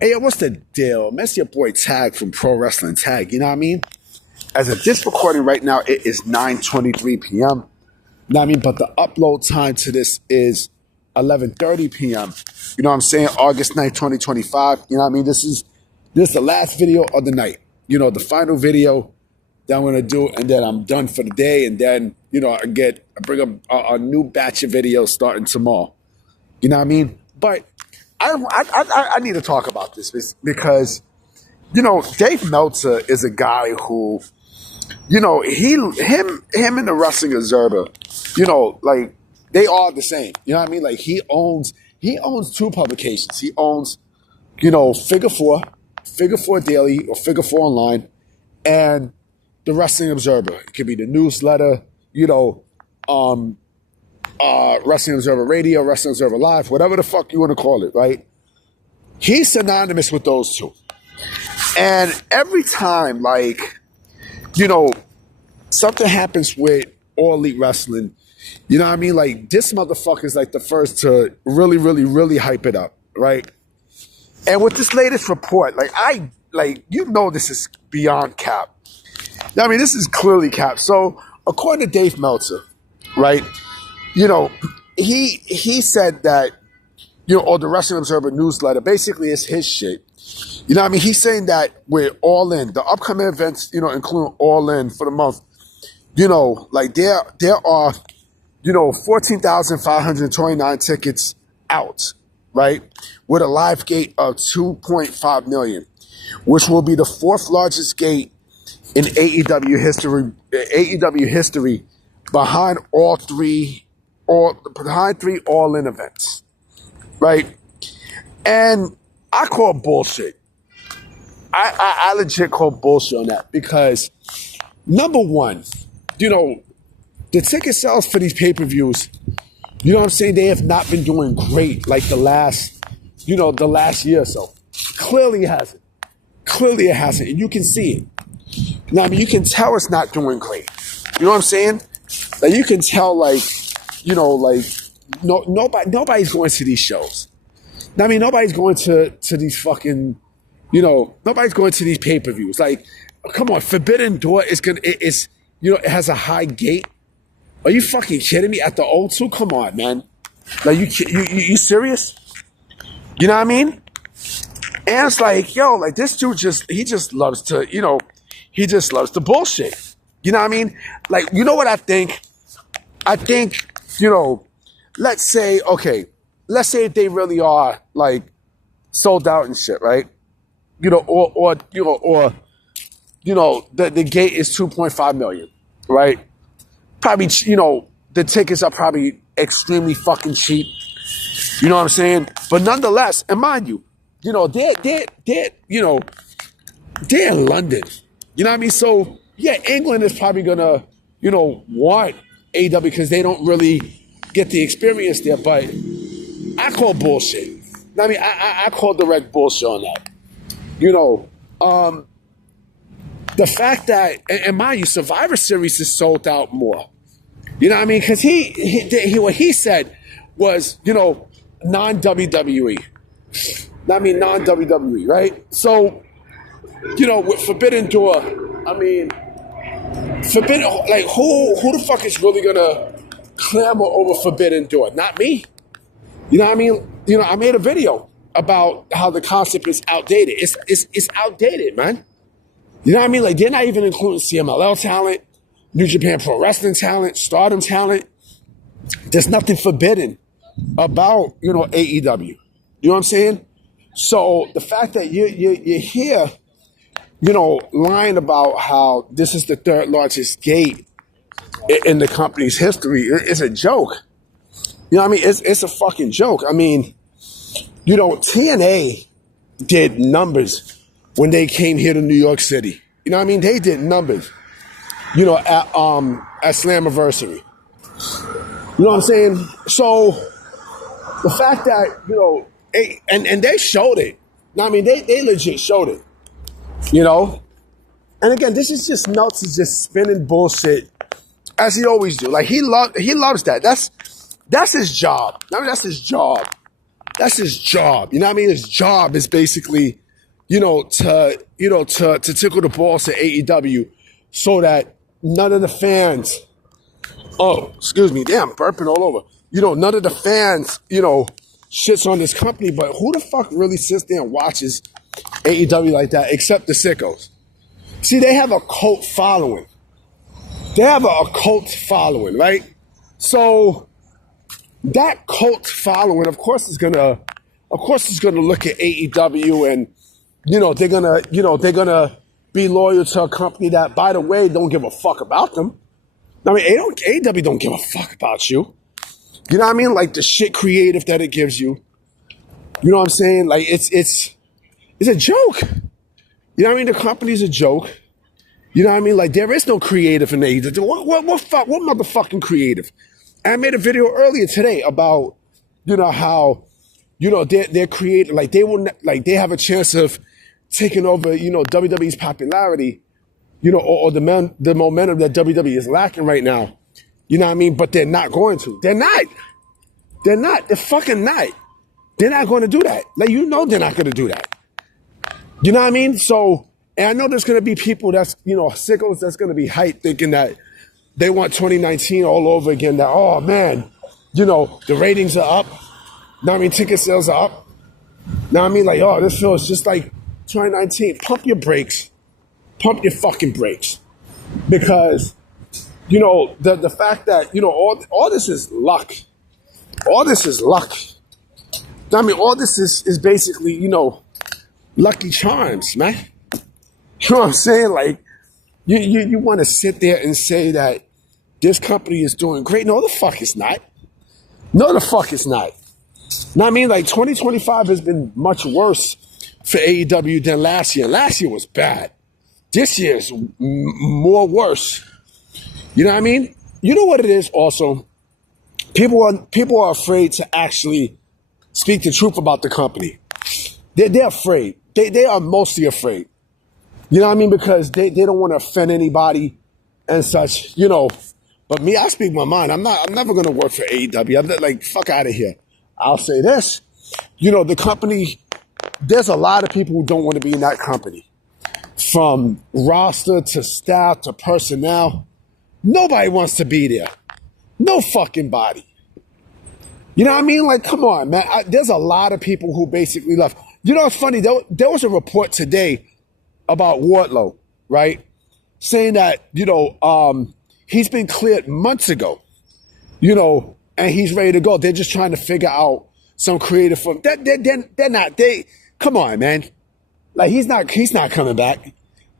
Hey, what's the deal? That's your boy Tag from Pro Wrestling Tag. You know what I mean? As of this recording right now, it is 9:23 p.m. You know what I mean? But the upload time to this is 11:30 p.m. You know what I'm saying? August 9th, 2025. You know what I mean? This is the last video of the night. You know, the final video that I'm going to do, and then I'm done for the day. And then, you know, I bring up a new batch of videos starting tomorrow. You know what I mean? But I need to talk about this because, you know, Dave Meltzer is a guy who, you know, him and the Wrestling Observer, you know, like they are the same. You know what I mean? Like he owns two publications. He owns, you know, Figure 4 Daily or Figure 4 Online, and the Wrestling Observer. It could be the newsletter, you know, Wrestling Observer Radio, Wrestling Observer Live, whatever the fuck you want to call it, right? He's synonymous with those two. And every time, like, you know, something happens with All Elite Wrestling, you know what I mean? Like, this motherfucker's like the first to really, really, really hype it up, right? And with this latest report, you know, this is beyond cap. I mean, this is clearly cap. So, according to Dave Meltzer, right, you know, he said that, you know, or the Wrestling Observer newsletter, basically it's his shit. You know what I mean? He's saying that we're all in. The upcoming events, you know, including All In for the month, you know, like there are, you know, 14,529 tickets out, right? With a live gate of 2.5 million, which will be the fourth largest gate in AEW history behind three All In events, right? And I call bullshit. I legit call bullshit on that because, number one, you know, the ticket sales for these pay-per-views, you know what I'm saying, they have not been doing great like the last year or so. Clearly it hasn't. And you can see it. Now, I mean, you can tell it's not doing great. You know what I'm saying? Like, you can tell, like, you know, like, nobody's going to these shows. I mean, nobody's going to these fucking, you know, nobody's going to these pay-per-views. Like, come on, Forbidden Door is you know, it has a high gate. Are you fucking kidding me? At the O2? Come on, man. Like, you serious? You know what I mean? And it's like, yo, like, this dude he just loves to, you know, he just loves the bullshit. You know what I mean? Like, you know what I think? I think, you know, let's say if they really are, like, sold out and shit, right? You know, or the gate is 2.5 million, right? Probably, you know, the tickets are probably extremely fucking cheap. You know what I'm saying? But nonetheless, and mind you, you know, they're in London. You know what I mean? So, yeah, England is probably gonna, you know, want AEW because they don't really get the experience there, but I call bullshit. I mean, I call direct bullshit on that. You know, the fact that, and mind you, Survivor Series is sold out more. You know what I mean? Because what he said was, you know, non-WWE. I mean, non-WWE, right? So, you know, with Forbidden Door, I mean, like, who the fuck is really gonna clamor over Forbidden Door? Not me. You know what I mean? You know, I made a video about how the concept is outdated. It's outdated, man. You know what I mean? Like, they're not even including CMLL talent, New Japan Pro Wrestling talent, Stardom talent. There's nothing forbidden about, you know, AEW. You know what I'm saying? So the fact that you're here, you know, lying about how this is the third largest gate in the company's history is a joke. You know what I mean? It's a fucking joke. I mean, you know, TNA did numbers when they came here to New York City. You know what I mean? They did numbers, you know, at Slammiversary. You know what I'm saying? So the fact that, you know, and they showed it. I mean, they legit showed it. You know? And again, this is just Meltzer just spinning bullshit as he always do. Like, he loves that. That's his job. I mean, that's his job. That's his job. You know what I mean? His job is basically, to tickle the balls to AEW so that none of the fans, oh, excuse me, damn, burping all over. None of the fans, shits on this company, but who the fuck really sits there and watches AEW like that except the sickos? See, they have a cult following. Right? So that cult following, of course, is gonna look at AEW and they're gonna be loyal to a company that, by the way, don't give a fuck about them. I mean, AEW don't give a fuck about you. You know what I mean? Like the shit creative that it gives you. You know what I'm saying? Like it's a joke. You know what I mean? The company's a joke. You know what I mean? Like there is no creative in AEW. What motherfucking creative? And I made a video earlier today about how they're creative. Like they have a chance of taking over WWE's popularity. Or the momentum that WWE is lacking right now. You know what I mean? But they're not going to. They're not. They're fucking not. They're not going to do that. Like, they're not going to do that. You know what I mean? So, and I know there's going to be people that's, sickos that's going to be hyped thinking that they want 2019 all over again. That, oh, man, the ratings are up. Know what I mean? Ticket sales are up. Know what I mean? Like, oh, this feels just like 2019. Pump your brakes. Pump your fucking brakes. Because, the fact that, all this is luck. All this is luck. I mean, all this is basically, lucky charms, man. You know what I'm saying? Like, you want to sit there and say that this company is doing great. No, the fuck it's not. No, the fuck it's not. Know what I mean? Like, 2025 has been much worse for AEW than last year. Last year was bad. This year is more worse. You know what I mean? You know what it is also? People are afraid to actually speak the truth about the company. They're afraid. They are mostly afraid. You know what I mean? Because they don't want to offend anybody and such, But me, I speak my mind. I'm never going to work for AEW. I'm like, fuck out of here. I'll say this. The company, there's a lot of people who don't want to be in that company. From roster to staff to personnel. Nobody wants to be there. No fucking body. You know what I mean? Like, come on, man. There's a lot of people who basically left. It's funny. There was a report today about Wardlow, right? Saying that, he's been cleared months ago, and he's ready to go. They're just trying to figure out some creative form. They're not. Come on, man. Like, he's not coming back.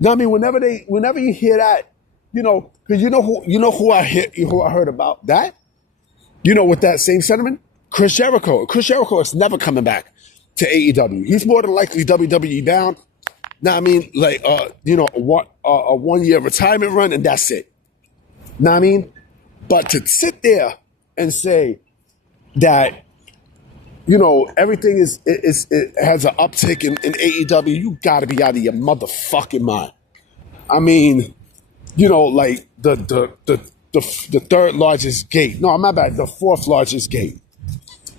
I mean, whenever you hear that, because who I heard about that? With that same sentiment? Chris Jericho. Chris Jericho is never coming back to AEW. He's more than likely WWE bound. Now, I mean, like, a 1 year retirement run and that's it. Know what I mean? But to sit there and say that, everything it has an uptick in AEW, you gotta be out of your motherfucking mind. I mean, like the third largest gate. No, my bad. The fourth largest gate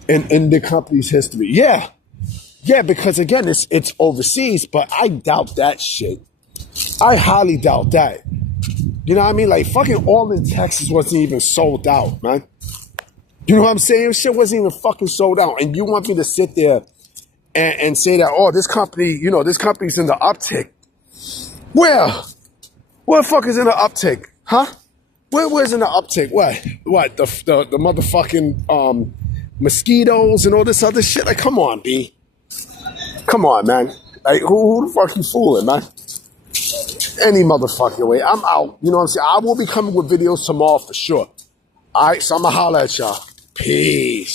in the company's history. Yeah. Yeah, because again, it's overseas, but I doubt that shit. I highly doubt that. You know what I mean? Like, fucking All in Texas wasn't even sold out, man. You know what I'm saying? Shit wasn't even fucking sold out. And you want me to sit there and say that, oh, this company, this company's in the uptick. Where? What the fuck is in the uptick? Huh? Where's in the uptick? What? The motherfucking mosquitoes and all this other shit? Like, come on, B. Come on, man. Like, who the fuck you fooling, man? Any motherfucking way. I'm out. You know what I'm saying? I will be coming with videos tomorrow for sure. All right, so I'm going to holler at y'all. Peace.